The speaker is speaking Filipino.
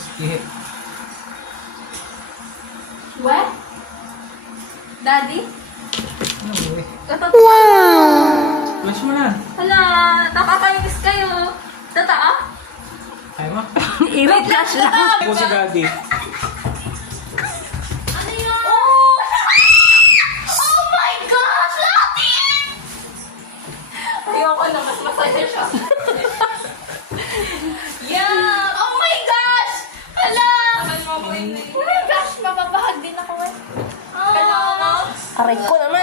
Musti. What? Daddy? Ano eh? Flash mo na. Hala, nakakainis kayo. Totoo? Kaya mo? I-flash lang. Ako si Daddy. Ano yun? Oh! Oh my gosh! Daddy! Ayoko na, mas masaya siya. Yeah! Oh my gosh! Hala! Oh my gosh, mababahag din ako eh. Kailangan mo? Aray ko naman.